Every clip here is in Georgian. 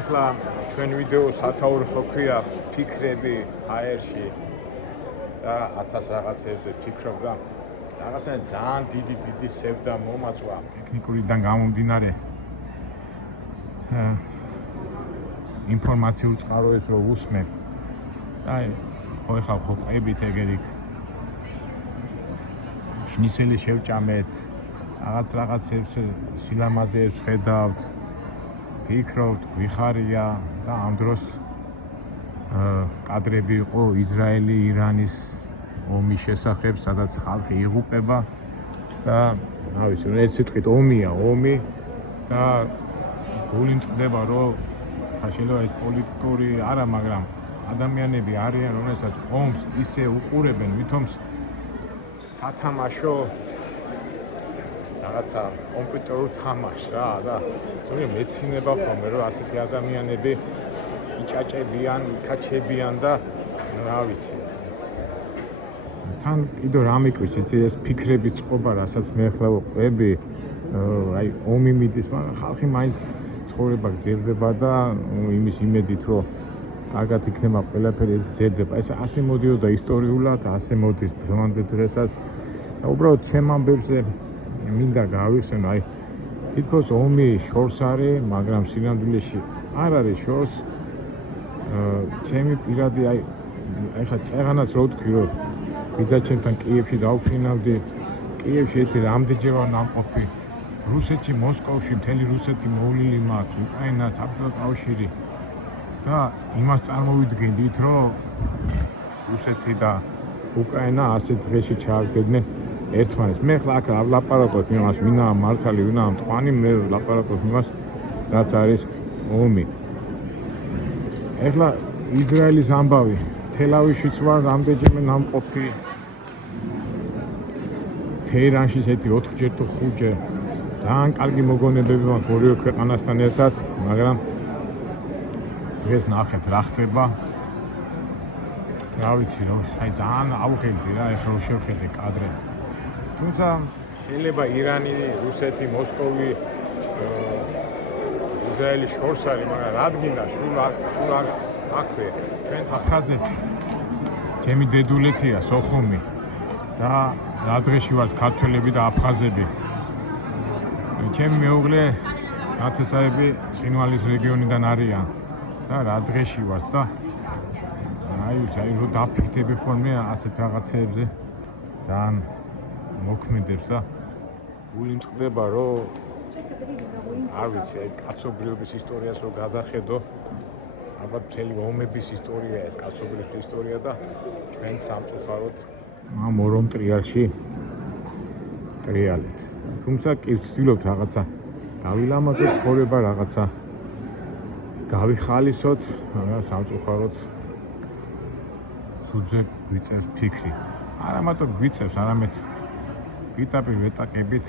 ეხლა ჩვენ ვიდეო სათაური ხო ქვია ფიქრები აერში და 1000 რაღაცებზე ფიქრობ და რაღაცა ძალიან დიდი სევდა მომაწვა ტექნიკურიდან გამომდინარე ინფორმაციულ წყაროებს რო უსმენ და ხო ეხლა ხო ყებით ეგერიქ შნისელი შევჭამეთ რაღაცებს სილამაზეებს ხედავთ ფიქრობთ გვიხარია და ამ დროს კადრები იყო ისრაელი ირანის ომის შესახებ სადაც ხალხი იღუპება და რა ვიცი ერთ სიტყვით ომი და გული მწყდება რომ ხა შეიძლება ეს პოლიტიკური არა მაგრამ ადამიანები არიან რომელსაც ომს ისე უყურებენ ვითომს სათამაშო რაღაცა კომპიუტერულ თამაშს რა და ზოგადად მეცინება ხოლმე რომ ასეთი ადამიანები იჭაჭებიან, იქაჩებიან და რა ვიცი. თან კიდევ რა მეკვის ეს ფიქრების წყობა, რასაც მე ახლა ვყვები, აი ომი მიდის, მაგრამ ხალხი მაინც ცხოვრება გრძელდება და იმის იმედით რომ კარგად იქნება ყველაფერი ეს გრძელდება. ეს ასე მოდიოდა ისტორიულად, ასე მოდის დღევანდელ დღესაც. და უბრალოდ ჩემ ამბებზე მინდა გავიხსენო, აი თითქოს ომი შორს არის, მაგრამ სინამდვილეში არ არის შორს. ჩემი პირადი აი ხა წეღანაც რო ვთქვი რომ ბიძაჩემთან კიევში დავფრინავდი, კიევში ერთი რამდენჯერ ვარ ნამყოფი. რუსეთი მოსკოვში მთელი რუსეთი მოვლილი მაქვს, უკრაინა საბჭოთა კავშირი და იმას წარმოვიდგენდით რომ რუსეთი და უკრაინა ასე დღეში ჩააგდებდნენ ერთმანეთს. მე ხლა აქ ვლაპარაკობ იმას, ვინაა მართალი, ვინაა მწვანე, მე ვლაპარაკობ იმას, რაც არის ომი. ეხლა ისრაელის ამბავი, თელავიშიც ვარ რამდენჯერმე ნამყოფი. თეირანშიც ერთი 4ჯერ თუ 5ჯერ. ძალიან კარგი მოგონებები მაქვს ორივე ქვეყანასთან ერთად, მაგრამ დღეს ნახეთ რა ხდება. რა ვიცი რომ აი ძალიან ავღელდი რა ეხლა რომ შევხედე კადრები. თუმცა შეიძლება ირანი, რუსეთი, მოსკოვი, ისრაელი შორს არის, მაგრამ რადგინა სულ აქვე ჩვენთან ხაზეთ ჩემი დედულეთია სოხუმი და რა დღეში ვართ ქართველები და აფხაზები. ჩემი მეუღლე ნათესაები ცხინვალის რეგიონიდან არიან და რა დღეში ვართ და აი რომ დაფიქრდები ხოლმე ასეთ რაღაცეებზე ძალიან მოქმედებს და გული მწყდება რომ არ ვიცი აი კაცობრიობის ისტორიას რო გადახედო ალბათ მთელი ომების ისტორია ეს კაცობრიობის ისტორია და ჩვენ სამწუხაროდ ამ ორომ ტრიალში ტრიალით. თუმცა კი ვცდილობთ რაღაცა გავილამაზოთ ცხოვრება, რაღაცა გავიხალისოთ, მაგრამ სამწუხაროდ სულზე გვიწევს ფიქრი. არა მარტო გვიწევს, არამედ პირდაპირ ვეტაკებით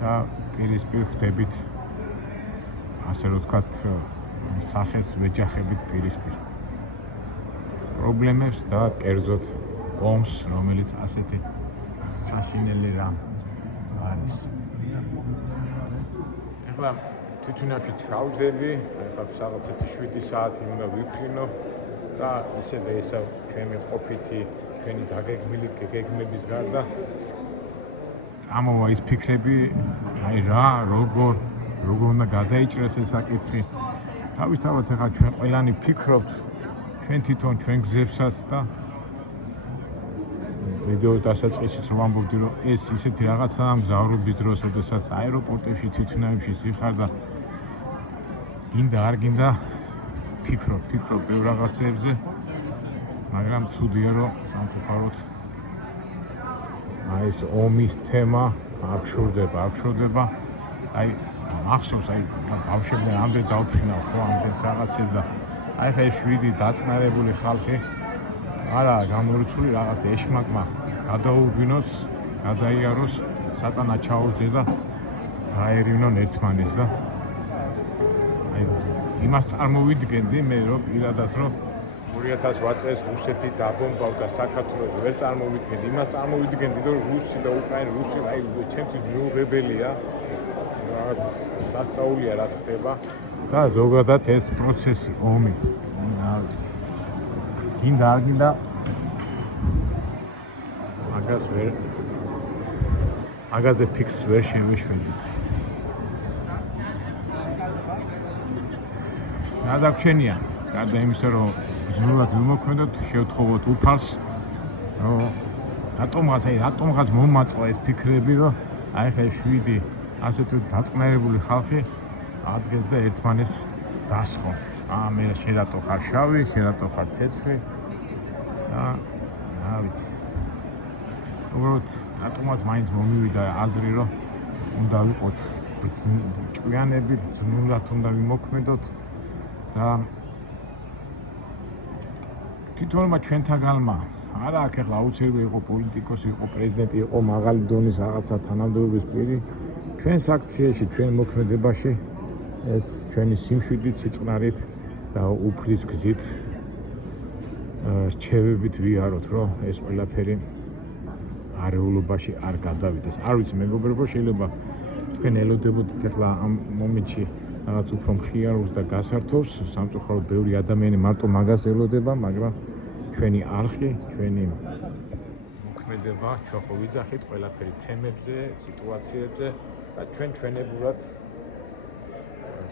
და პირისპირ ხდებით ასე რომ ვთქვათ სახეს ვეჯახებით პირისპირ პრობლემებს და კერძოდ ომს, რომელიც ასეთი საშინელი რამ არის. ეხლა თვითონაც ჩავждები, ეხლა რაღაცეთი 7 საათი უნდა ვიფრინო და ისევე ესა ჩემი ყოფითი, ჩვენი გეგმების გარდა წამოვა ის ფიქრები, აი რა, როგორ უნდა გადაიჭრას ეს საკითხი. თავისთავად ეხლა ჩვენ ყველანი ფიქრობთ ჩვენ თვითონ ჩვენ გზებსაც და ვიდეოს დასაწყისშიც რომ ამბობდი რომ ეს ისეთი რაღაცაა მგზავრობის დროს, როდესაც აეროპორტებში, თვითნაებში სიხარ და გინდა არ გინდა ფიქრობ ბევრ რაღაცებზე, მაგრამ ცუდია რომ სამწუხაროდ აი ეს ომის თემა აღშორდება. აი მახსოვს აი ბავშვები ამდენ დავფრინავ ხო ამდენ რაღაცებს და აი ხა ეს 7 დაწყნარებული ხალხი არა გამორიცხული რაღაც ეშმაკმა გადაურბინოს, გადაიაროს, სატანა ჩაუძდეს და გაერინონ ერთმანეთს და აი იმას წარმოვიდგენდი მე რომ პირადად რომ 2008 წელს რუსეთი დაბომბავდა საქართველოს, ვერ წარმოვიდგენთ, იმას წარმოვიდგენთ, რომ რუსი და უკრაინა, რუსი აი ჩემთვის მიუღებელია, რაღაც სასწაულია რაც ხდება და ზოგადად ეს პროცესი, ომი, რაღაც გინდა არ გინდა მაგაზე ფიქსს ვერ შევეშვიდით. გადაგჩენია, გარდა იმისა, რომ ბრძნულად ვიმოქმედოთ, შევთხოვოთ უფალს, რომ რატომღაც მომაწვა ეს ფიქრები, რომ აი ხა 7 ასეთ დაწყნარებული ხალხი ადგეს და ერთმანეთს დასხო. მე შენ რატო ხარ შავი, შენ რატო ხარ თეთრი და რა ვიცი. უბრალოდ რატომაც მაინც მომივიდა აზრი, რომ უნდა ვიყოთ ჭკვიანები, ბრძნულად უნდა ვიმოქმედოთ და თვითონმა ჩვენთაგანმა არა აქ ახლა აუცილებელი იყო პოლიტიკოსი, იყო პრეზიდენტი, იყო მაღალი დონის რაღაცა თანამდებობის პირი. ჩვენს აქციაში, ჩვენ მოქმედებაში ეს ჩვენი სიმშვიდით, სიწყნარით და უფლის გზით რჩევებით ვიაროთ, რომ ეს ყველაფერი არეულობაში არ გადავიდეს. არ ვიცი, მეგობრებო, შეიძლება თქვენ ელოდებოდით ახლა ამ მომენტში რაღაც უფრო მხიარულს და გასართობს, სამწუხაროდ ბევრი ადამიანი მარტო მაგას ელოდება, მაგრამ ჩვენი არხი, ჩვენი მოქმედება, ჩვენ ხო ვიძახით ყველაფერი თემებზე, სიტუაციებზე და ჩვენებურად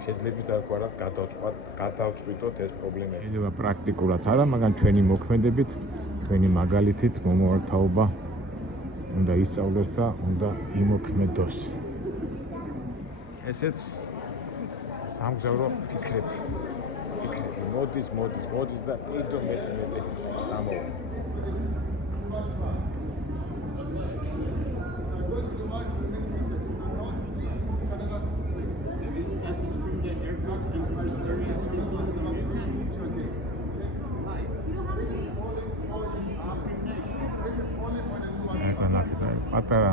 შეძლებს დაგვარად გადავწყვიტოთ ეს პრობლემები. შეიძლება პრაქტიკულად არა, მაგრამ ჩვენი მოქმედებით, ჩვენი მაგალითით მომავალთაობა უნდა ისწავლოს და უნდა იმოქმედოს. ესეც სამგზავრო ფიქრები. მოდის და კიდევ მეტი წამოვა. პატარა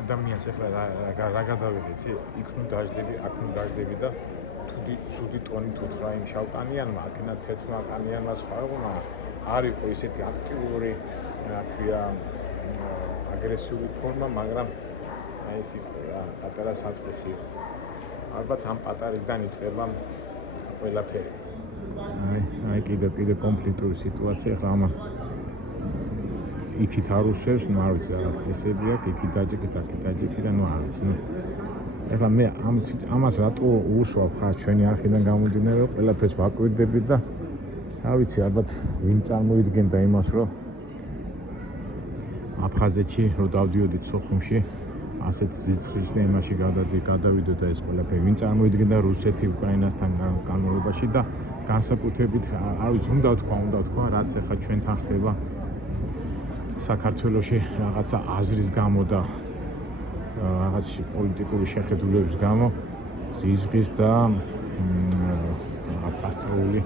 ადამიანს ახლა რა გადავიღეცი, იქ ნუ დაждები, აქ ნუ დაждები და ცუდი ტონით უთხრა იმ შავკანიანმა, აქედან თეთრკანიანმა სხვა არ იყო ისეთი აქტიური, რა ქვია, აგრესიული ფორმა, მაგრამ აი ეს იყო რა, პატარა საწყისი იყო. ალბათ ამ პატარიდან იწყება ყველაფერი. აი კიდევ კონფლიქტური სიტუაცია ახლა ამან იქით არ უშევს, ნუ არ ვიცი რაღაც წესები აქვს, იქით დაჭიქით, აქით დაჭიქით და ნუ არ ვიცი, ნუ ეხლა მე ამას რატო უშვავ ხარ ჩვენი არხიდან გამომდინარე, ყველაფერს ვაკვირდები და რა ვიცი, ალბათ ვინ წარმოიდგენდა იმას, რომ აფხაზეთში რო დავდიოდით სოხუმში, ასეთ ზიცხლიშნე იმაში გადავიდო და ეს ყველაფერი ვინ წარმოიდგენდა რუსეთი უკრაინასთან განმავლობაში და განსაკუთრებით არ ვიცი, უნდა თქვა, რაც ეხლა ჩვენთან ხდება საქართველოში რაღაცა აზრის გამო და რაღაც პოლიტიკური შეხედულების გამო ზიზღის და რაღაც სასწაული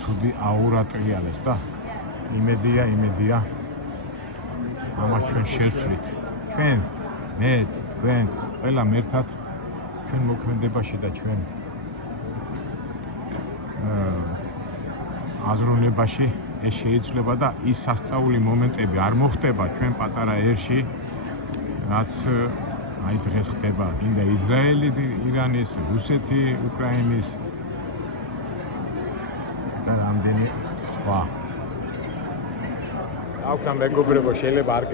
ცუდი აურა ტრიალებს და იმედია ამას ჩვენ შევცვლით. ჩვენ, მეც, თქვენც, ყველა ერთად ჩვენ მოქმედებაში და ჩვენ აზროვნებაში ეს შეიძლება და ის სასწაული მომენტები არ მოხდება ჩვენ პატარა ერში, რაც აი დღეს ხდება კიდე ისრაელი, ირანის, რუსეთი, უკრაინის და რამდენი სხვა. აუქნა მეგობრებო, შეიძლება არ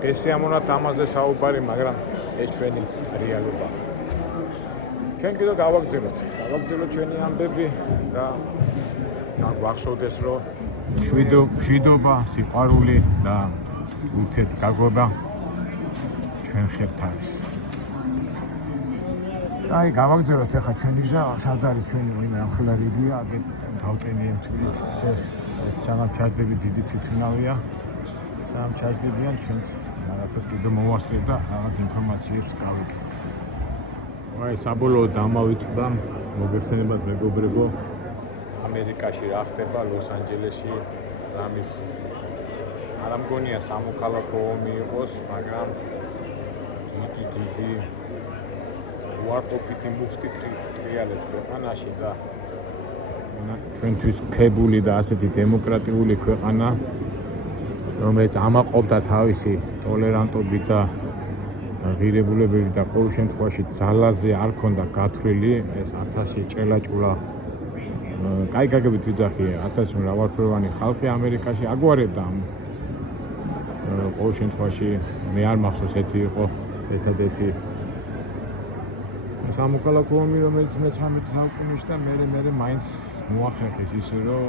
გესიამოვნოთ ამაზე საუბარი, მაგრამ ეს ჩვენი რეალობა. ჩვენ კიდევ გავაგრძელოთ ჩვენი ამბები და გვახსოვდეს, რომ მშვიდობა, სიყვარული და ურთიერთგაგობა ჩვენ ხერთ არის. აი, გავაგრძელოთ ახლა ჩვენი გზა, სად არის ჩვენი ახლა რიგია, დავტენიე თბილისში, სანამ ჩაჯდები დიდი თვითმფრინავია, სანამ ჩაჯდებიან ჩვენს რაღაცას კიდევ მოვასწრებ და რაღაც ინფორმაციებს გავიგებთ. აი, საბოლოოდ დამავიწყდა, მოგეხსენებათ მეგობრებო, ამერიკაში რა ხდება, ლოს-ანჯელესში, რამის არ ამგონია სამოქალაქო ომი იყოს, მაგრამ დიდი უარყოფითი მუხტი ტრიალებს ქვეყანაში და ჩვენთვის ქებული და ასეთი დემოკრატიული ქვეყანა, რომელიც ამაყობდა თავისი ტოლერანტობით და ღირებულებებით და ყოველ შემთხვევაში ძალაზე არ ქონდა გათვლილი, ეს 1000 ჭელა-ჭულა კაი გაგებით ვიძახი 1000 მრავალფეროვანი ხალხი ამერიკაში აგვარებდა ამ ყოველ შემთხვევაში მე არ მახსოვს ერთი იყო ერთადერთი სამოქალაქო ომი, რომელიც მე-19 საუკუნეში და მე მაინც მოახერხეს ისე რომ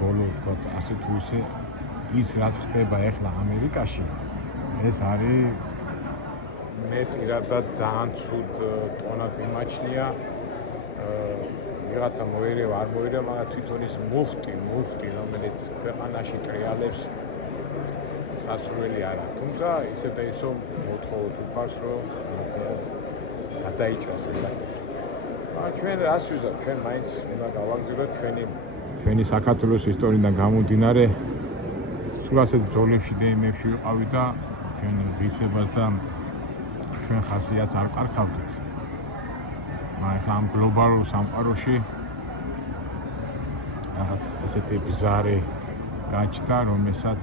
ბოლო თქო ასე თუ ისე ის რაც ხდება ახლა ამერიკაში ეს არის მე პირადად ძალიან ცუდ ტონად მიმაჩნია ვიღაცა მოერევა არ მოერევა, მაგრამ თვითონ ის მუხტი რომელიც ქვეყანაში ტრიალებს სასურველი არა. თუმცა ისე და ისო მოთხოვოთ უფალს რომ ასეად გადაიჭრას ეს საკითხი. მაგრამ ჩვენ რას ვიზავთ? ჩვენ მაინც უნდა გავაგზავნოთ ჩვენი საქართველოს ისტორიიდან გამომდინარე სულ ასეთ ბრძოლებში და იმებში ვიყავით და ჩვენ ღირსებას და ჩვენ ხასიათს არ ყარხავდით. მაგრამ ამ გლობალურ სამყაროში რაღაც ესეთი ბზარი გაჩნდა, რომელსაც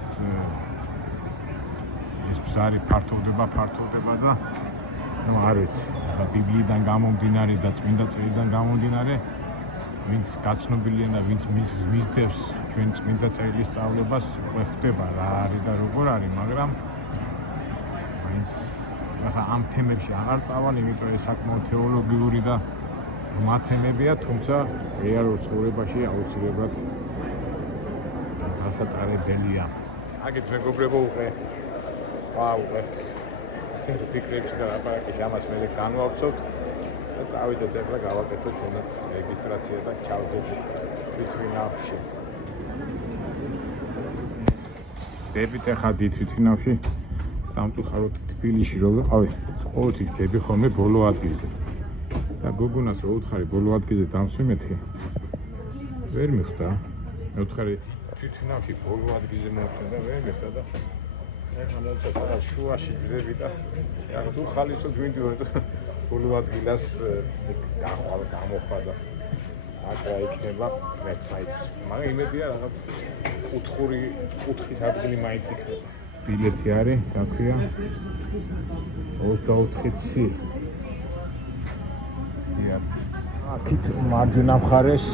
ეს ბზარი ფართოვდება და ნუ არ ვიცი, ახლა ბიბლიიდან გამომდინარე და წმინდა წერილიდან გამომდინარე, ვინც გაცნობილია და ვინც მისდევს ჩვენ წმინდა წერილის სწავლებას, უკვე ხვდება რა არის და როგორ არის, მაგრამ მაინც ახლა ამ თემებში აღარ წავალ, იმიტომ ეს საკმაოდ თეოლოგიური და ღრმა თემებია, თუმცა რეალურ ცხოვრებაში აუცილებლად დასატარებელია. აგეთ მეგობრებო, უყე ცერტ ფიქრებში და აპარატში ამას მე განვავსოთ და წავიდეთ ახლა გავაკეთოთ ჩვენი რეგისტრაცია და ჩავდეთ თვითვინავში. დებით ახლა თვითვინავში სამწუხაროდ თბილისში რო ვიყავი, ყოველთვის ვდები ხოლმე ბოლო ადგილზე. და გოგონას რო უთხარი ბოლო ადგილზე დამსვიმეთქი, ვერ მიხვდა. მე უთხარი თვითვინავში ბოლო ადგილზე მომსვენ და ვერ მიხვდა და ეხლა მოიცა რაღაც შუაში ვდები და რაღაც თუ ხალისო გვინდიო ბოლო ადგილას გამოხვა და აკრა იქნება მეც მაინც. მაგრამ იმედია რაღაც კუთხის ადგილი მაინც იქნება. ბილეთი არის, რა ქვია 24C. აქეთ მარჯვენა მხარეს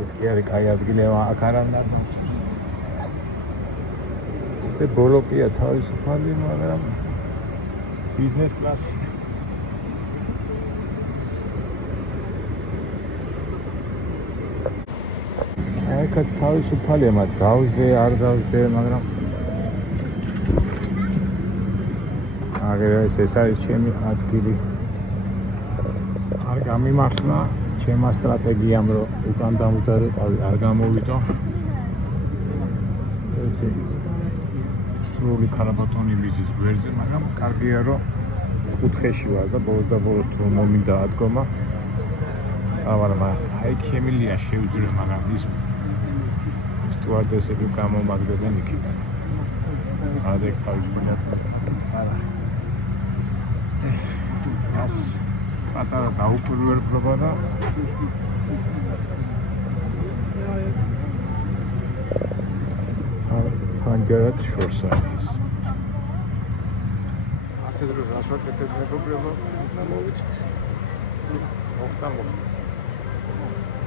ეს კი არის კაი ადგილი, აქ არ უნდა ესე ბოლოკია თავისუფალი, მაგრამ ბიზნეს კლასი. აქ თავისუფალია, მათ გავზდე, არ გავზდე, მაგრამ ეს არის ჩემი ადგილი. არ გამიმართლა ჩემმა სტრატეგიამ, რომ უკან დამჯდარიყავი, არ გამოვიდო. სრული ქალბატონი ვიზის გვერდზე, მაგრამ კარგია რომ კუთხეში ვარ და ბოლოს თუ მომინდა ადგომა წავალ, მაგრამ აი შემილია შევძრე, მაგრამ ის სტუარდესები გამომაგდებენ იქიდან. ადეკ თავისუფლად არა. ეს პატარა დაუპირველობა და პანჯარაც შორს არის. ასე დროს რას ვაკეთებ მეგობრებო? მოვიცით. მოხდა.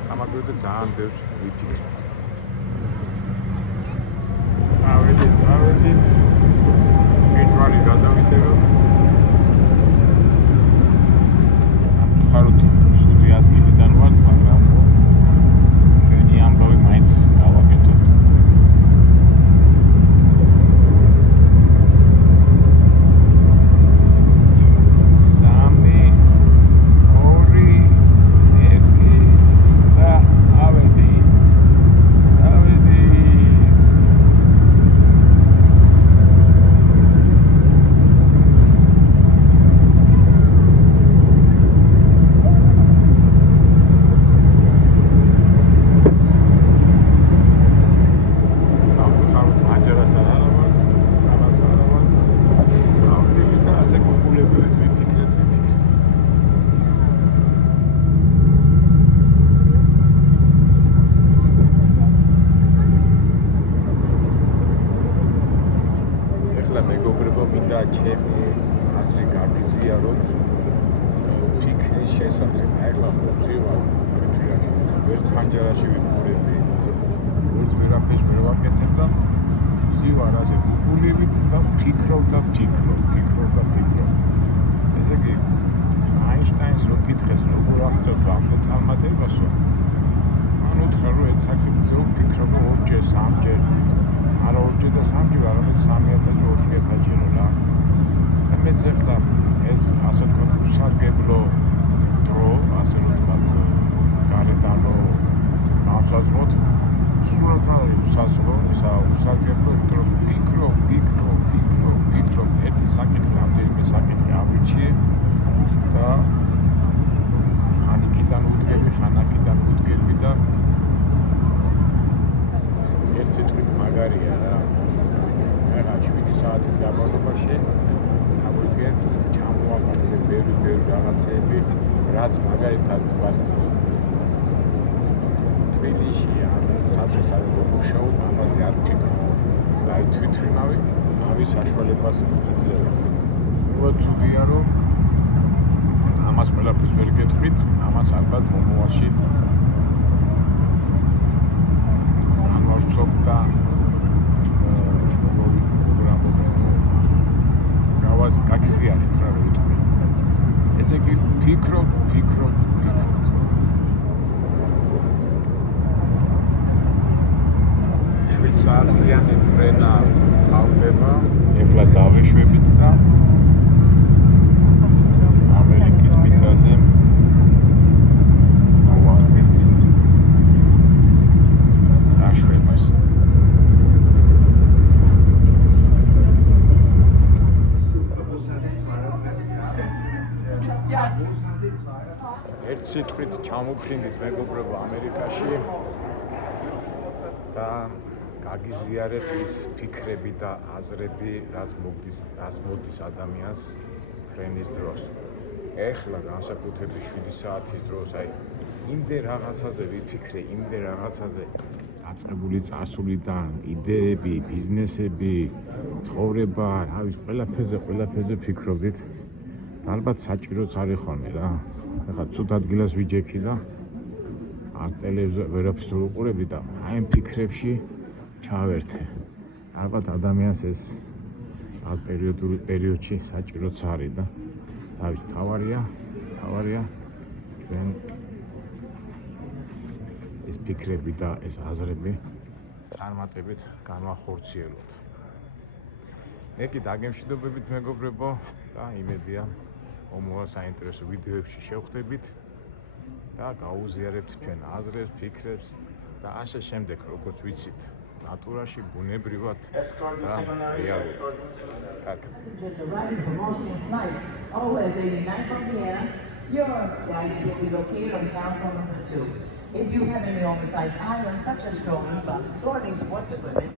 სამაგროდე ძალიან ბევრს ვიფიქრეთ. წავედით. მეთვალი გადავიწეროთ. სამწუხაროდ ცუდი ადგილიდან ვარ, მაგრამ ჩვენი ამბავი მაინც გავაკეთოთ. ეხლა მეგობრებო, მინდა ჩემი აზრი გაგიზიაროთ ფიქრის შესახებ. ეხლა ხო ვზივარ თვითრიაში, ვერ ფანჯარაში ვიყურები, ვერც ვერაფერს ვერ ვაკეთებ და ვზივარ ასე გუგულებით და ვფიქრობ. ესე იგი, აინშტაინს რო კითხეს, როგორ აღწევთ ამდე წარმატებასო, მან უთხრა, რომ ეს საკითხზე ვფიქრობ ორჯერ, სამჯერ, არა ორჯერ და სამჯერ, არამედ 3000-4000 რა. და მეც ეხლა ეს ასე ვთქვათ უსარგებლო დრო, ასე ვთქვათ, გარედან რო დავსაზროთ, სულაც არ არის უსაზრო, ისა უსარგებლო, იმიტომ რომ ვფიქრობ, ერთი საკითხი, რამდენიმე საკითხი ავირჩიე და ხანიკიდან ვუდგები და ერთ სიტყვით მაგარია რა. ეხლა 7 საათის განმავლობაში ჩამოვიდგეთ, ჩამოვაყენეთ ბევრი რაღაცეები, რაც მაგალითად ვთქვათ თბილისში ან სადღაც მუშაობ, ამაზე არ ვფიქრობ. აი თვითრინავი ამის საშუალებას იძლევა. უცუდია რომ ამას ყველაფერს ვერ გეტყვით, ამას ალბათ მომავალში განვავრცობ და გაგიზიარეთ რა რო ვიტყვი. ესე იგი ფიქრობ. 7 საათიანი ფრენა თავდება, ეხლა დავეშვებით და ამერიკის მიწაზე მოვახდით დაშვებას. ერთ სიტყვით ჩამოვფრინდით მეგობრებო ამერიკაში და გაგიზიარეთ ის ფიქრები და აზრები, რაც მოდის ადამიანს ფრენის დროს. ეხლა განსაკუთრებით 7 საათის დროს, აი იმდენ რაღაცაზე ვიფიქრე, იმდენ რაღაცაზე დაწყებული წარსულიდან, იდეები, ბიზნესები, ცხოვრება, რა ვიცი, ყველაფერზე ფიქრობდით. და ალბათ საჭიროც არის ხოლმე რა. ეხლა ცუდ ადგილას ვიჯექი და არც ტელევიზორ ვერაფერს ვერ უყურებდი და აი ამ ფიქრებში ჩავერთე. ალბათ ადამიანს ეს ამ პერიოდში საჭიროც არის და რა ვიცი, თავარია ჩვენ ეს ფიქრები და ეს აზრები წარმატებით განვახორციელოთ. ეკი დაგემშვიდობებით მეგობრებო და იმედია მომავალ საინტერესო ვიდეოებში შევხვდებით და გაუზიარებთ ჩვენ აზრებს, ფიქრებს და ასე შემდეგ, როგორც ვიცით, ნატურაში, ბუნებრივად და რეალურად. კარგად. If you have any oversized items such as drawings, boxes, or any sports equipment,